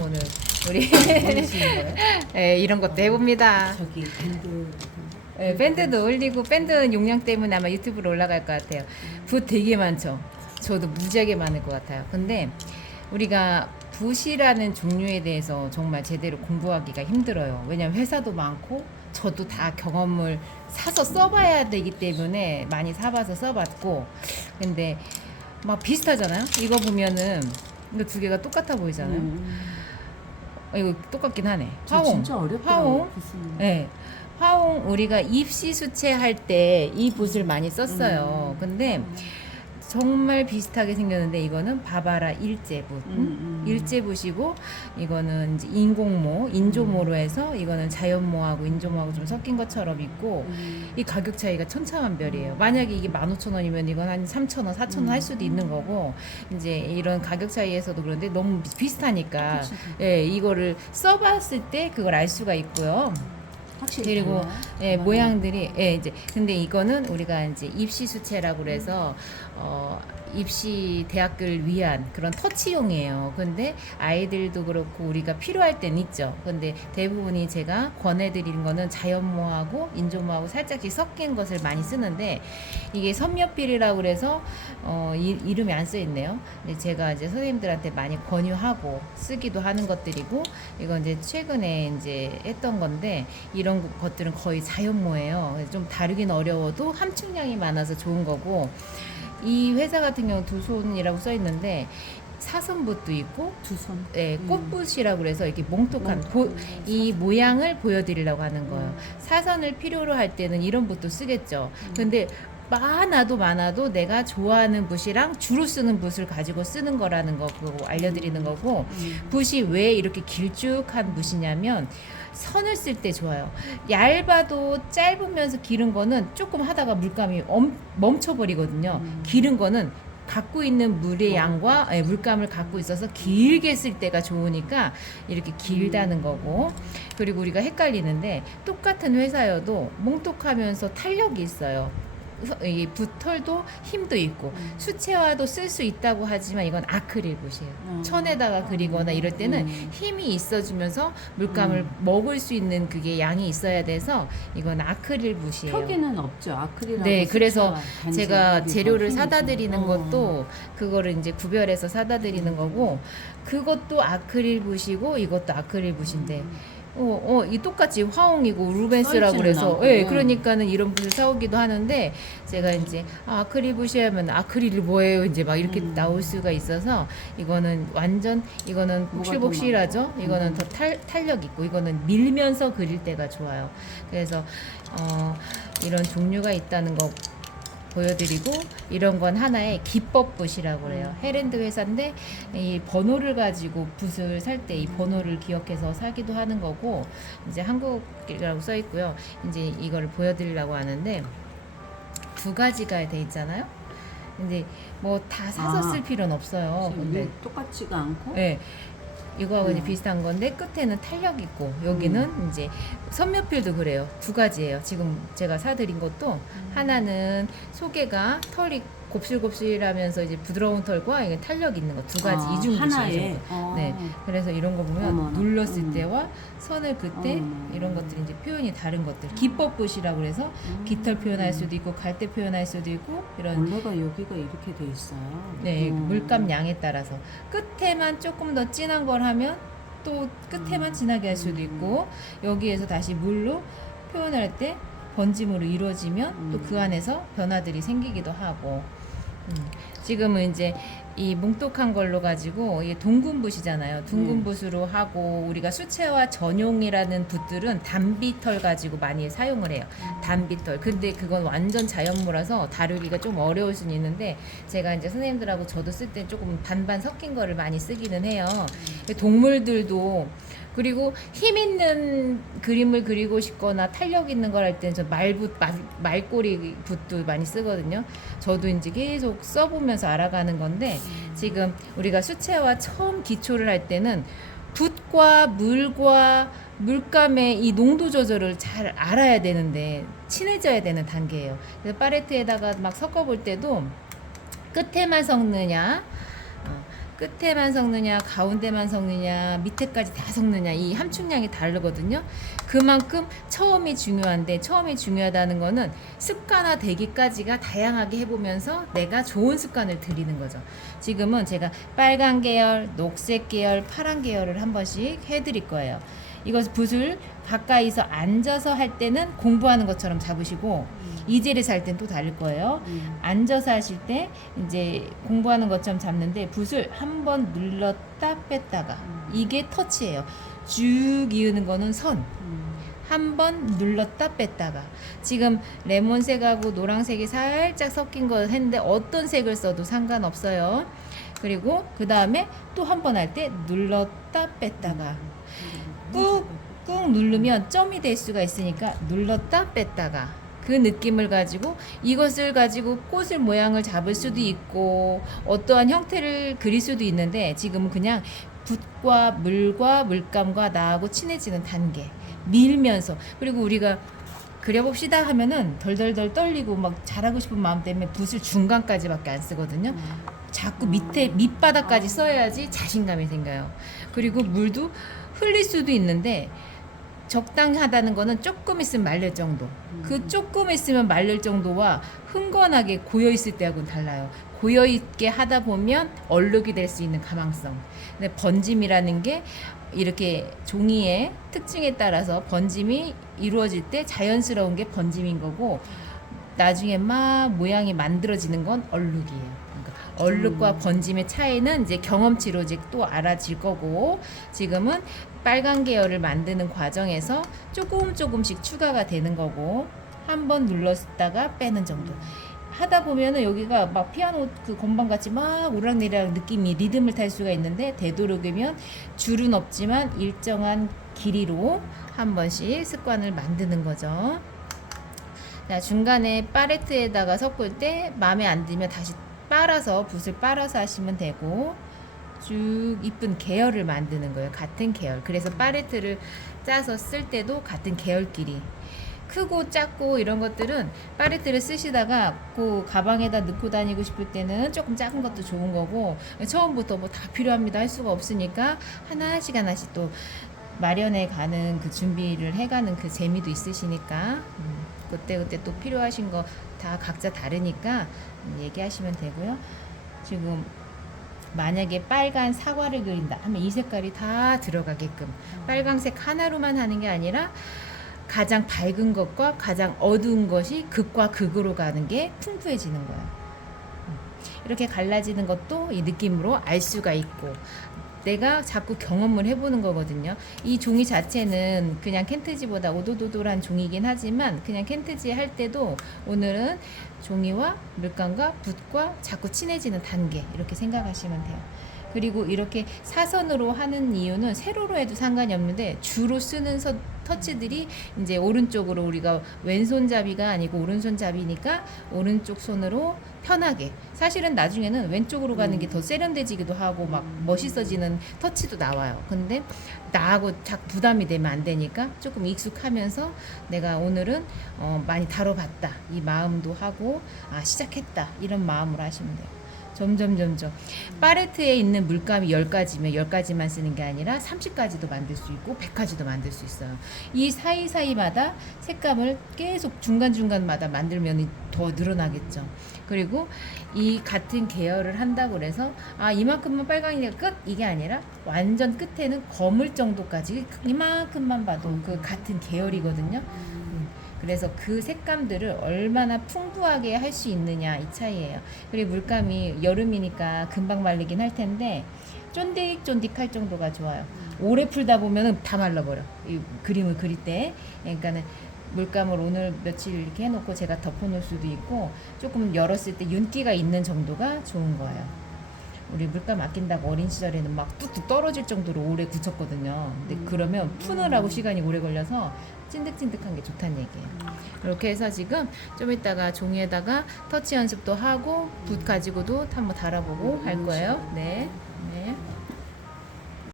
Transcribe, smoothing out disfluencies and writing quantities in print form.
오늘 우리 올리시는 거예요? 예, 이런 것도 해봅니다. 저기 밴드 예, 밴드도 올리고 밴드 용량 때문에 아마 유튜브로 올라갈 것 같아요. 붓 되게 많죠. 저도 무지하게 많을 것 같아요. 근데 우리가 붓이라는 종류에 대해서 정말 제대로 공부하기가 힘들어요. 왜냐면 회사도 많고 저도 다 경험을 사서 써봐야 되기 때문에 많이 사봐서 써봤고, 근데 막 비슷하잖아요. 이거 보면은 이거 두 개가 똑같아 보이잖아요. 이거 똑같긴 하네. 저 화홍. 진짜 어렵더라고요. 화홍. 붓은. 네. 화홍 우리가 입시 수채할 때 이 붓을 많이 썼어요. 근데 정말 비슷하게 생겼는데 이거는 바바라 일제붓, 일제붓이고 이거는 이제 인공모, 인조모로 해서 이거는 자연모하고 인조모하고 좀 섞인 것처럼 있고 이 가격 차이가 천차만별이에요. 만약에 이게 15,000원이면 이건 한 3,000원, 4,000원 할 수도 있는 거고 이제 이런 가격 차이에서도 그런데 너무 비슷하니까 그치. 예, 이거를 써봤을 때 그걸 알 수가 있고요. 확실히 그리고 달라요? 예, 모양들이 예, 이제 근데 이거는 우리가 이제 입시 수채라고 그래서 입시 대학교를 위한 그런 터치용이에요. 근데 아이들도 그렇고 우리가 필요할 땐 있죠. 근데 대부분이 제가 권해드리는 거는 자연모하고 인조모하고 살짝씩 섞인 것을 많이 쓰는데 이게 선몇필이라고 그래서 이름이 안 써 있네요. 근데 제가 이제 선생님들한테 많이 권유하고 쓰기도 하는 것들이고 이건 이제 최근에 이제 했던 건데 이런 것들은 거의 자연모예요. 좀 다루긴 어려워도 함축량이 많아서 좋은 거고 이 회사 같은 경우 두 손이라고 써 있는데 사선붓도 있고 두 손. 예, 꽃붓이라고 그래서 이렇게 몽톡한 이 모양을 보여드리려고 하는 거예요. 사선을 필요로 할 때는 이런 붓도 쓰겠죠. 근데 많아도 내가 좋아하는 붓이랑 주로 쓰는 붓을 가지고 쓰는 거라는 거 그거 알려드리는 거고 붓이 왜 이렇게 길쭉한 붓이냐면 선을 쓸 때 좋아요. 얇아도 짧으면서 기른 거는 조금 하다가 물감이 멈춰버리거든요. 기른 거는 갖고 있는 물의 양과 물감을 갖고 있어서 길게 쓸 때가 좋으니까 이렇게 길다는 거고 그리고 우리가 헷갈리는데 똑같은 회사여도 몽톡하면서 탄력이 있어요. 이 붓털도 힘도 있고 수채화도 쓸 수 있다고 하지만 이건 아크릴 붓이에요. 천에다가 그리거나 이럴 때는 힘이 있어주면서 물감을 먹을 수 있는 그게 양이 있어야 돼서 이건 아크릴 붓이에요. 표기는 없죠. 아크릴하고 네, 그래서 수채화 단지 제가 거기서 재료를 힘이 사다 있어요. 드리는 것도 그거를 이제 구별해서 사다 드리는 거고 그것도 아크릴 붓이고 이것도 아크릴 붓인데 이 똑같이 화홍이고 루벤스라고 써있지는 그래서 않고. 예, 그러니까는 이런 붓을 사오기도 하는데 제가 이제 아크릴 붓이 하면 아크릴이 뭐예요? 이제 막 이렇게 나올 수가 있어서 이거는 완전 이거는 복실복실하죠. 이거는 더 탄력 있고 이거는 밀면서 그릴 때가 좋아요. 그래서 이런 종류가 있다는 거 보여드리고 이런 건 하나의 기법붓이라고 그래요. 헤랜드 회사인데 이 번호를 가지고 붓을 살 때 이 번호를 기억해서 사기도 하는 거고 이제 한국이라고 써 있고요. 이제 이거를 보여드리려고 하는데 두 가지가 돼 있잖아요. 근데 뭐 다 사서 쓸 필요는 없어요. 근데 똑같지가 않고 네. 이거하고 이제 비슷한 건데 끝에는 탄력 있고 여기는 이제 선몇필도 그래요. 두 가지예요. 지금 제가 사드린 것도 하나는 속에가 털이 곱실곱실하면서 이제 부드러운 털과 이게 탄력 있는 거 두 가지 이중 하나에 네. 그래서 이런 거 보면 어머나. 눌렀을 때와 선을 그때 어머나. 이런 것들이 이제 표현이 다른 것들. 기법붓이라고 그래서 깃털 표현할 수도 있고 갈대 표현할 수도 있고 이런 원래가 여기가 이렇게 돼 있어요. 네, 물감 양에 따라서 끝에만 조금 더 진한 걸 하면 또 끝에만 진하게 할 수도 있고 여기에서 다시 물로 표현할 때 번짐으로 이루어지면 또 그 안에서 변화들이 생기기도 하고 지금은 이제 이 뭉똑한 걸로 가지고 이게 둥근붓이잖아요. 둥근붓으로 하고 우리가 수채화 전용이라는 붓들은 단비털 가지고 많이 사용을 해요. 단비털. 근데 그건 완전 자연무라서 다루기가 좀 어려울 수는 있는데 제가 이제 선생님들하고 저도 쓸 때 조금 반반 섞인 거를 많이 쓰기는 해요. 동물들도 그리고 힘 있는 그림을 그리고 싶거나 탄력 있는 걸 할 때는 저 말꼬리 붓도 많이 쓰거든요. 저도 이제 계속 써보면서 알아가는 건데 지금 우리가 수채화 처음 기초를 할 때는 붓과 물과 물감의 이 농도 조절을 잘 알아야 되는데 친해져야 되는 단계예요. 그래서 팔레트에다가 막 섞어볼 때도 끝에만 섞느냐 끝에만 섞느냐 가운데만 섞느냐 밑에까지 다 섞느냐 이 함축량이 다르거든요. 그만큼 처음이 중요한데 처음이 중요하다는 거는 습관화 되기까지가 다양하게 해보면서 내가 좋은 습관을 들이는 거죠. 지금은 제가 빨간 계열, 녹색 계열, 파란 계열을 한 번씩 해드릴 거예요. 이것 붓을 가까이서 앉아서 할 때는 공부하는 것처럼 잡으시고 이젤에서 할 땐 또 다를 거예요. 앉아서 하실 때 이제 공부하는 것처럼 잡는데 붓을 한 번 눌렀다 뺐다가 이게 터치예요. 쭉 이으는 거는 선. 한 번 눌렀다 뺐다가 지금 레몬색하고 노란색이 살짝 섞인 거 했는데 어떤 색을 써도 상관없어요. 그리고 그 다음에 또 한 번 할 때 눌렀다 뺐다가 꾹꾹 누르면 점이 될 수가 있으니까 눌렀다 뺐다가 그 느낌을 가지고 이것을 가지고 꽃을 모양을 잡을 수도 있고 어떠한 형태를 그릴 수도 있는데 지금은 그냥 붓과 물과 물감과 나하고 친해지는 단계 밀면서 그리고 우리가 그려봅시다 하면은 덜덜덜 떨리고 막 잘하고 싶은 마음 때문에 붓을 중간까지밖에 안 쓰거든요. 자꾸 밑에 밑바닥까지 써야지 자신감이 생겨요. 그리고 물도 흘릴 수도 있는데 적당하다는 거는 조금 있으면 말릴 정도. 그 조금 있으면 말릴 정도와 흥건하게 고여 있을 때하고는 달라요. 고여 있게 하다 보면 얼룩이 될 수 있는 가망성. 근데 번짐이라는 게 이렇게 종이의 특징에 따라서 번짐이 이루어질 때 자연스러운 게 번짐인 거고 나중에 막 모양이 만들어지는 건 얼룩이에요. 얼룩과 번짐의 차이는 이제 경험치로 이제 또 알아질 거고 지금은 빨간 계열을 만드는 과정에서 조금씩 추가가 되는 거고 한 번 눌렀다가 빼는 정도 하다 보면은 여기가 막 피아노 그 건반 같이 막 오락내리락 느낌이 리듬을 탈 수가 있는데 되도록이면 줄은 없지만 일정한 길이로 한 번씩 습관을 만드는 거죠. 자, 중간에 팔레트에다가 섞을 때 마음에 안 들면 다시 빨아서 붓을 빨아서 하시면 되고 쭉 이쁜 계열을 만드는 거예요. 같은 계열. 그래서 팔레트를 짜서 쓸 때도 같은 계열끼리 크고 작고 이런 것들은 팔레트를 쓰시다가 그 가방에다 넣고 다니고 싶을 때는 조금 작은 것도 좋은 거고 처음부터 뭐 다 필요합니다 할 수가 없으니까 하나씩 또 마련해 가는 그 준비를 해가는 그 재미도 있으시니까 그때 또 필요하신 거 다 각자 다르니까 얘기하시면 되고요. 지금 만약에 빨간 사과를 그린다 하면 이 색깔이 다 들어가게끔 빨강색 하나로만 하는 게 아니라 가장 밝은 것과 가장 어두운 것이 극과 극으로 가는 게 풍부해지는 거예요. 이렇게 갈라지는 것도 이 느낌으로 알 수가 있고 내가 자꾸 경험을 해보는 거거든요. 이 종이 자체는 그냥 캔트지보다 오도도돌한 종이긴 하지만 그냥 캔트지 할 때도 오늘은 종이와 물감과 붓과 자꾸 친해지는 단계 이렇게 생각하시면 돼요. 그리고 이렇게 사선으로 하는 이유는 세로로 해도 상관이 없는데 주로 쓰는 터치들이 이제 오른쪽으로 우리가 왼손잡이가 아니고 오른손잡이니까 오른쪽 손으로 편하게 사실은 나중에는 왼쪽으로 가는 게 더 세련돼지기도 하고 막 멋있어지는 터치도 나와요. 근데 나하고 자꾸 부담이 되면 안 되니까 조금 익숙하면서 내가 오늘은 많이 다뤄봤다 이 마음도 하고 시작했다 이런 마음으로 하시면 돼요. 점점 팔레트에 있는 물감이 10가지면 10가지만 쓰는 게 아니라 30가지도 만들 수 있고 100가지도 만들 수 있어요. 이 사이사이마다 색감을 계속 중간중간마다 만들면 더 늘어나겠죠. 그리고 이 같은 계열을 한다고 그래서 이만큼만 빨강이니까 끝 이게 아니라 완전 끝에는 검을 정도까지 이만큼만 봐도 그 같은 계열이거든요. 그래서 그 색감들을 얼마나 풍부하게 할 수 있느냐 이 차이예요. 그리고 물감이 여름이니까 금방 말리긴 할 텐데 쫀득쫀득할 정도가 좋아요. 오래 풀다 보면 다 말라버려. 이 그림을 그릴 때. 그러니까는 물감을 오늘 며칠 이렇게 해놓고 제가 덮어놓을 수도 있고 조금 열었을 때 윤기가 있는 정도가 좋은 거예요. 우리 물감 아낀다고 어린 시절에는 막 뚝뚝 떨어질 정도로 오래 굳혔거든요. 근데 그러면 푸느라고 시간이 오래 걸려서 찐득찐득한 게 좋다는 얘기예요. 이렇게 해서 지금 좀 이따가 종이에다가 터치 연습도 하고 붓 가지고도 한번 달아보고 할 거예요. 네.